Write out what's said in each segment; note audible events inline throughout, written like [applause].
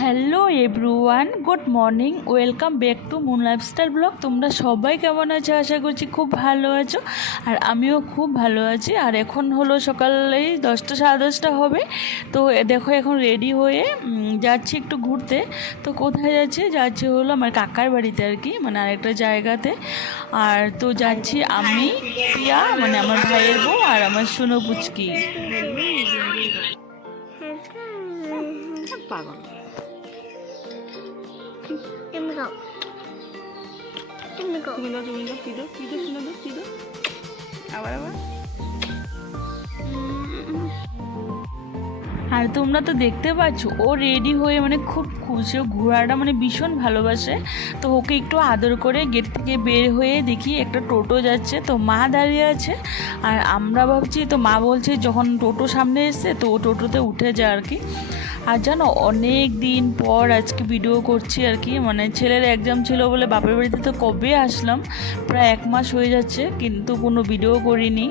Hello everyone, good morning, welcome back to moon lifestyle blog. তোমরা সবাই কেমন আছো? আশা করছি খুব ভালো আছো। আর আমিও খুব ভালো আছি। আর এখন হলো সকালেই দশটা, সাড়ে দশটা হবে। তো দেখো এখন রেডি হয়ে যাচ্ছি একটু ঘুরতে। তো কোথায় যাচ্ছি? যাচ্ছি হলো আমার কাকার বাড়িতে আর কি মানে আরেকটা জায়গাতে। আর তো যাচ্ছি আমি পিয়া মানে আমার ভাইয়ের বউ আর আমার সুনো পুচকি। পাগল। Em gọc Em gọc তুমি দাও তুমি দাও কি দাও কি দাও শুনে দাও কি দাও আবার আবার আর তোমরা তো দেখতে পাচ্ছ ও রেডি হয়ে মানে খুব খুশি। ও ঘোরাটা মানে ভীষণ ভালোবাসে। তো ওকে একটু আদর করে গেট থেকে বের হয়ে দেখি একটা টোটো যাচ্ছে। তো মা দাঁড়িয়ে আছে। আর আমরা ভাবছি তো মা বলছে যখন টোটো সামনে এসছে তো ও টোটোতে উঠে যায় আর কি। আর জানো, অনেক দিন পর আজকে ভিডিও করছি আর কি। মানে ছেলের এক্সাম ছিল বলে বাপের বাড়িতে তো কবে আসলাম? প্রায় এক মাস হয়ে যাচ্ছে, কিন্তু কোনো ভিডিও করিনি।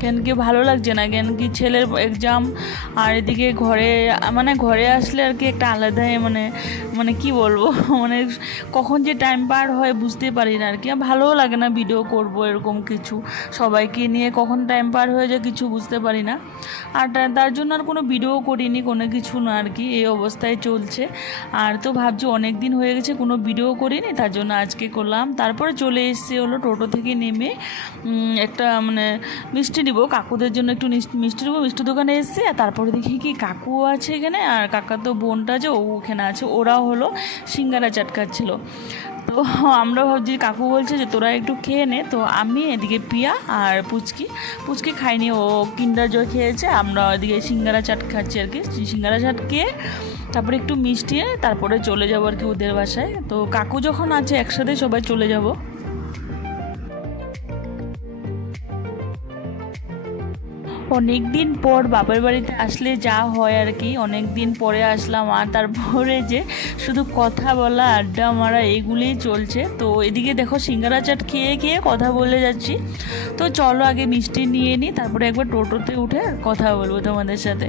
কেন কি ভালো লাগছে না? কেন কি ছেলের এক্সাম আর এদিকে ঘরে মানে ঘরে আসলে আর কি একটা আলাদাই মানে মানে কি বলব? [laughs] মানে কখন যে টাইম পার হয় বুঝতে পারি না আর কি। ভালোও লাগে না ভিডিও করব এরকম কিছু। সবাইকে নিয়ে কখন টাইম পার হয়ে যায় কিছু বুঝতে পারি না। আর তার জন্য আর কোনো ভিডিও করিনি, কোনো কিছু না আর কি। এই অবস্থায় চলছে। আর তো ভাবছি অনেক দিন হয়ে গেছে, কোনো ভিডিও করিনি, তার জন্য আজকে করলাম। তারপরে চলে এসেছি হলো টোটো থেকে নেমে একটা মানে মিষ্টি নিব কাকুদের জন্য একটু মিষ্টি নেব মিষ্টি দোকানে এসেছি, আর তারপরে দেখি কি কাকু আছে এখানে, আর কাকা তো বোনটা যে ও ওখানে আছে, ওরাও হলো সিঙ্গারা চাটকাচ্ছিল। তো আমরা ভাবছি, কাকু বলছে যে তোরা একটু খেয়ে নে, তো আমি এদিকে পিয়া আর পুচকি পুচকি খাইনি, ও কিন্ডার জয় খেয়েছে, আমরা এদিকে সিঙ্গারা চাট খাচ্ছি আর কি, সিঙ্গারা চাট খেয়ে তারপরে একটু মিষ্টি তারপরে চলে যাব আর কি ওদের বাসায়। তো কাকু যখন আছে একসাথে সবাই চলে যাব। অনেক দিন পর বাপের বাড়িতে আসলে যা হয় আর কি অনেক দিন পরে আসলাম আর তারপরে যে শুধু কথা বলা, আড্ডা মারা এগুলিই চলছে। তো এদিকে দেখো সিঙ্গারা চাট খেয়ে খেয়ে কথা বলে যাচ্ছি। তো চলো আগে মিষ্টি নিয়ে নিই তারপরে একবার টোটোতে উঠে কথা বলব তোমাদের সাথে।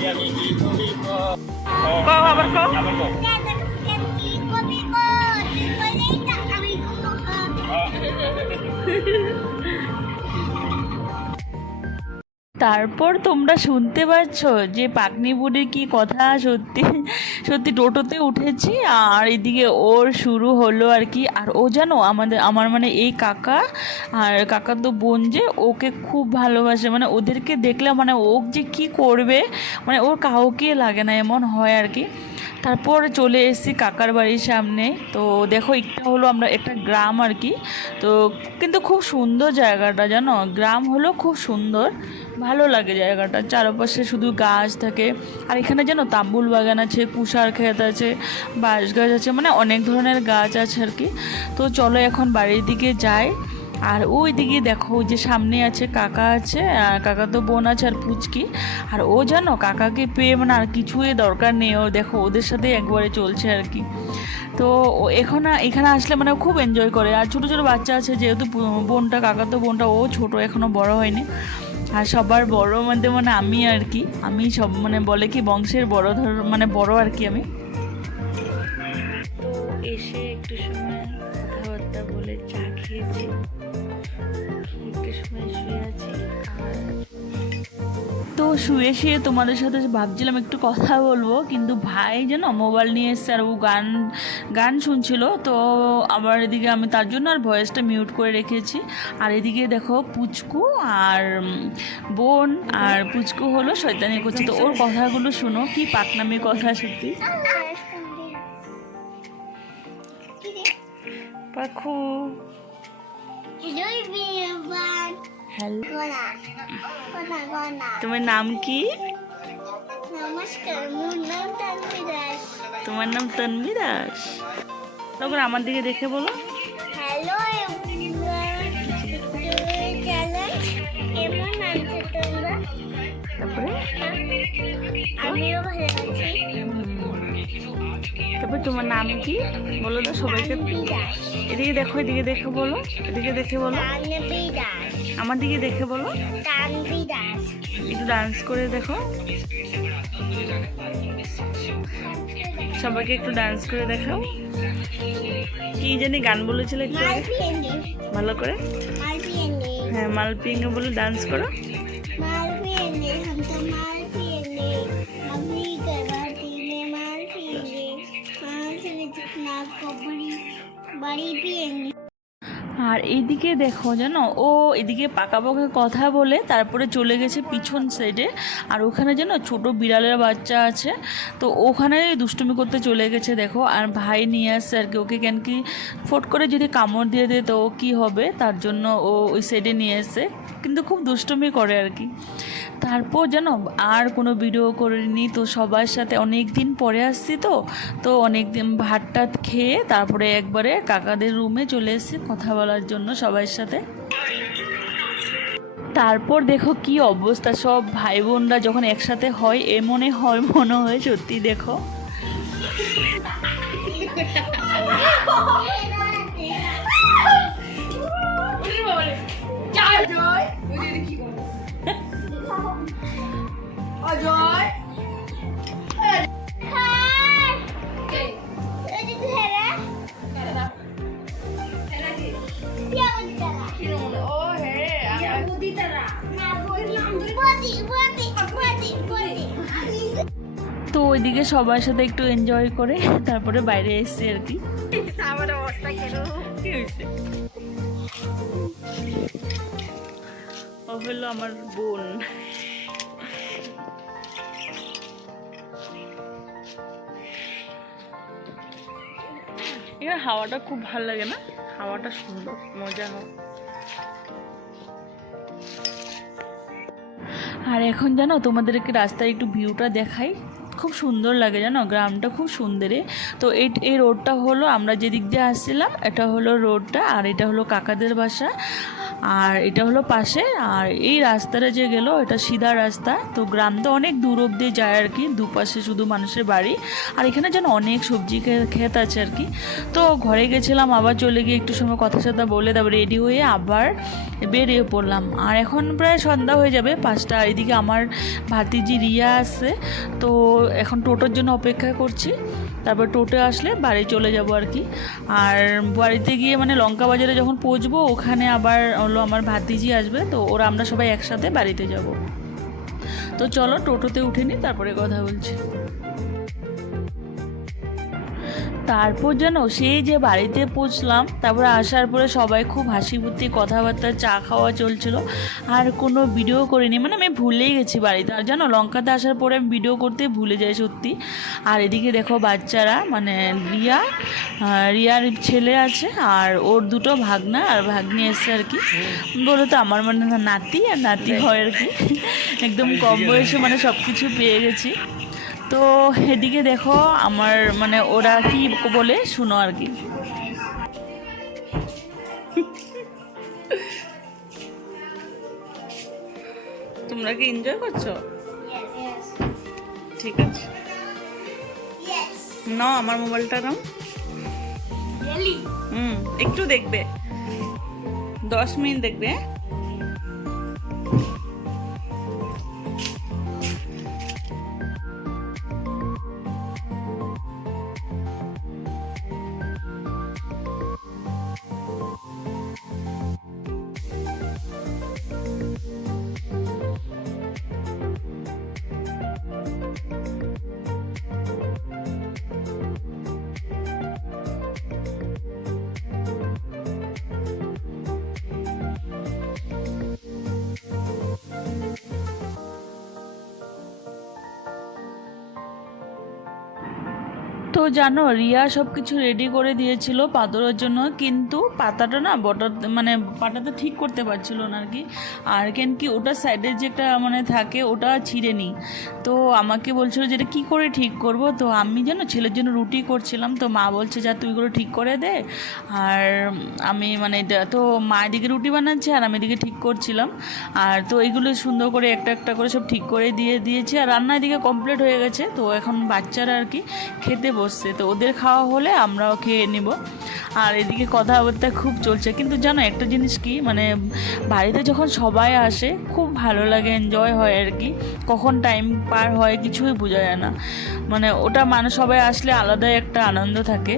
যাব ঢিলা হয়ে তারপর তোমরা শুনতে পাচ্ছ যে পাকনি বুড়ির কি কথা সত্যি সত্যি টোটোতে উঠেছি আর এদিকে ওর শুরু হলো আর কি। আর ও জানো আমাদের, আমার মানে এই কাকা আর কাকা তো বোন যে ওকে খুব ভালোবাসে। মানে ওদেরকে দেখলে মানে ও যে কি করবে মানে ওর কাউকে লাগে না, এমন হয় আর কি। তারপর চলে এসেছি কাকার বাড়ির সামনে। তো দেখো একটা হলো আমরা একটা গ্রাম আর কি। তো কিন্তু খুব সুন্দর জায়গাটা জানো, গ্রাম হলো খুব সুন্দর। ভালো লাগে জায়গাটা, চারপাশে শুধু গাছ থাকে। আর এখানে যেন তাম্বুল বাগান আছে কুষার ক্ষেত আছে বাঁশ গাছ আছে মানে অনেক ধরনের গাছ আছে আর কি। তো চলো এখন বাড়ির দিকে যাই। আর ওই দিকে দেখো, ওই যে সামনে আছে কাকা আছে, আর কাকা তো বোন আছে আর পুচকি। আর ও জানো কাকাকে পেয়ে মানে আর কিছুই দরকার নেই, ও দেখো ওদের সাথে একবারে চলছে আর কি। তো এখন, এখানে আসলে মানে খুব এনজয় করে। আর ছোটো ছোটো বাচ্চা আছে, যেহেতু বোনটা, কাকা তো বোনটা, ও ছোট এখনও বড় হয়নি। আর সবার বড় মধ্যে মানে আমি আর কি। আমি সব মানে বলে কি বংশের বড় ধর মানে বড় আর কি আমি। তো এসে একটু সময় কথাবার্তা বলে চা খেয়েছি। একটু সময় শুয়ে শুয়ে শুয়ে তোমাদের সাথে ভাবছিলাম একটু কথা বলব কিন্তু ভাই যেন মোবাইল নিয়ে এসছে আর ও গান গান শুনছিল তো আবার এদিকে আমি তার জন্য আর ভয়েসটা মিউট করে রেখেছি। আর এদিকে দেখো পুচকু আর বোন আর পুচকু হলো শৈতানি করছে তো ওর কথাগুলো শোনো কি পাকনামি কথা সত্যি? পাখু। হ্যালো. তোমার নাম কি? তোমার নাম তন্বী দাস? তখন আমার দিকে দেখে বলো। হ্যালো তারপরে? তারপর তোমার নাম কি? বলো তো সবাইকে। এদিকে দেখো এদিকে দেখে বলো। এদিকে দেখে বলো। আমার দিকে দেখে বলো তানভি দাস একটু ডান্স করে দেখো সবাইকে একটু ডান্স করে দেখাও কি জানি গান বলেছিলে একটু আগে? মালপিয়েনি ভালো করে মালপিয়েনি হ্যাঁ মালপিংয়ে বলে ডান্স করো मालपियने हम तो मालपियने मम्मी करवाती ने मालपियने माल से जितना को बड़ी बड़ी पियने আর এইদিকে দেখো যেন ও এদিকে পাকা পাকা কথা বলে, তারপরে চলে গেছে পিছন সাইডে আর ওখানে যেন ছোট বিড়ালের বাচ্চা আছে। তো ওখানে দুষ্টুমি করতে চলে গেছে, দেখো। আর ভাই নিয়ে আসছে আর কি, ওকে কেন কি ফোট করে যদি কামড় দিয়ে দেয় তো কী হবে? তার জন্য ও ওই সাইডে নিয়ে এসে, কিন্তু খুব দুষ্টুমি করে আর কি। তারপর জানো আর কোনো ভিডিও করিনি। তো সবার সাথে অনেক দিন পরে আসছি তো। তো অনেক দিন ভাত টাত খেয়ে তারপরে একবারে কাকাদের রুমে চলে এসেছি কথা বলার জন্য সবার সাথে। তারপর দেখো কি অবস্থা, সব ভাই বোনরা যখন একসাথে হয় এমনে হয়, মনে হয় সত্যি দেখো। [laughs] তো ওইদিকে সবার সাথে একটু এনজয় করে তারপরে বাইরে এসেছি আর কি। ও হলো আমার বোন। এখানে হাওয়াটা খুব ভালো লাগে না? হাওয়াটা সুন্দর মজা হয়। আর এখন জানো তোমাদেরকে রাস্তায় একটু ভিউটা দেখাই। খুব সুন্দর লাগে জানো, গ্রামটা খুব সুন্দরে। তো এই এই রোডটা হলো, আমরা যেদিক দিয়ে আসছিলাম, এটা হলো রোডটা আর এটা হলো কাকাদের বাসা। আর এটা হলো পাশে, আর এই রাস্তাটা যে গেল, এটা সিধা রাস্তা। তো গ্রাম তো অনেক দূর অব্দি যায় আর কি, দুপাশে শুধু মানুষের বাড়ি। আর এখানে যেন অনেক সবজি ক্ষেত আছে আর কি। তো ঘরে গেছিলাম, আবার চলে গিয়ে একটু সময় কথা সাথে বলে, তারপর রেডি হয়ে আবার বেরিয়ে পড়লাম। আর এখন প্রায় সন্ধ্যা হয়ে যাবে, পাঁচটা। এদিকে আমার ভাতিজি রিয়া আছে, তো এখন টোটোর জন্য অপেক্ষা করছি। তারপর টোটে আসলে বাড়ি চলে যাব আর কি। আর বাড়িতে গিয়ে মানে লঙ্কা বাজারে যখন পৌঁছবো, ওখানে আবার হলো আমার ভাতিজি আসবে, তো ওরা আমরা সবাই একসাথে বাড়িতে যাব। তো চলো টোটোতে উঠে নিই তারপরে কথা বলছি। তারপর যেন সেই যে বাড়িতে পৌঁছলাম তারপরে আসার পরে সবাই খুব হাসি ফুর্তি কথাবার্তা চা খাওয়া চলছিল। আর কোনো ভিডিও করিনি মানে আমি ভুলেই গেছি বাড়িতে। আর জানো লঙ্কাতে আসার পরে আমি ভিডিও করতে ভুলে যাই সত্যি। আর এদিকে দেখো বাচ্চারা মানে রিয়া রিয়ার ছেলে আছে আর ওর দুটো ভাগনা আর ভাগ্নি এসছে আর কি। বলো তো আমার মানে নাতি আর নাতি হয় আর কি। একদম কম বয়সে মানে সব কিছু পেয়ে গেছি। তো এদিকে দেখো আমার মানে ওরা কি বলে? শুনো আর কি। তোমরা কি এনজয় করছ? ঠিক আছে। না আমার মোবাইলটা নাও। হুম একটু দেখবে। দশ মিনিট দেখবে হ্যাঁ? তো জানো, রিয়া সব কিছু রেডি করে দিয়েছিল পাতরের জন্য, কিন্তু পাতাটা না বটা মানে পাটাটা ঠিক করতে পারছিল না আর কি। আর কেন কি ওটার সাইডের যেটা মানে থাকে, ওটা ছিঁড়ে নি তো আমাকে বলছিল যে এটা কী করে ঠিক করব? তো আমি যেন ছেলের জন্য রুটি করছিলাম, তো মা বলছে, যা তুই এগুলো ঠিক করে দে। আর আমি মানে এটা- তো মা এদিকে রুটি বানাচ্ছে আর আমি এদিকে ঠিক করছিলাম। আর তো এইগুলো সুন্দর করে একটা একটা করে সব ঠিক করে দিয়ে দিয়েছি। আর রান্না এদিকে কমপ্লিট হয়ে গেছে। তো এখন বাচ্চারা আর কি খেতে বসছে তো ওদের খাওয়া হলে আমরাও খেয়ে নেব। আর এদিকে কথাবার্তা খুব চলছে। কিন্তু জানো, একটা জিনিস কি মানে বাড়িতে যখন সবাই আসে, খুব ভালো লাগে এনজয় হয় আর কি। কখন টাইম পার হয় কিছুই বোঝা যায় না। মানে ওটা মানে সবাই আসলে আলাদাই একটা আনন্দ থাকে।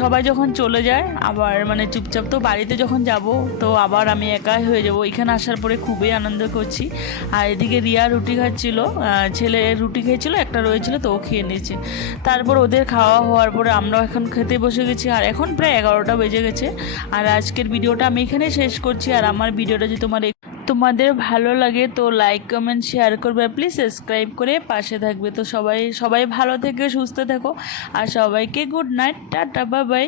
সবাই যখন চলে যায়, আবার মানে চুপচাপ তো বাড়িতে যখন যাব, তো আবার আমি একাই হয়ে যাব। এখানে আসার পরে খুবই আনন্দ করছি। আর এদিকে রিয়া রুটি খাচ্ছিল ছেলে রুটি খেয়েছিল, একটা রয়েছিল, তো ও খেয়ে নিয়েছে। তারপর ওদের খাওয়া হওয়ার পরে আমরাও এখন খেতে বসে গেছি। আর এখন প্রায় এগারোটা বেজে গেছে। আর আজকের ভিডিওটা আমি এখানে শেষ করছি। আর আমার ভিডিওটা যদি তোমার তোমাদের ভালো লাগে তো লাইক কমেন্ট শেয়ার করবে। প্লিজ সাবস্ক্রাইব করে পাশে থাকবে। তো সবাই সবাই ভালো থেকে সুস্থ থাকো। আর সবাইকে good night tata Babai bye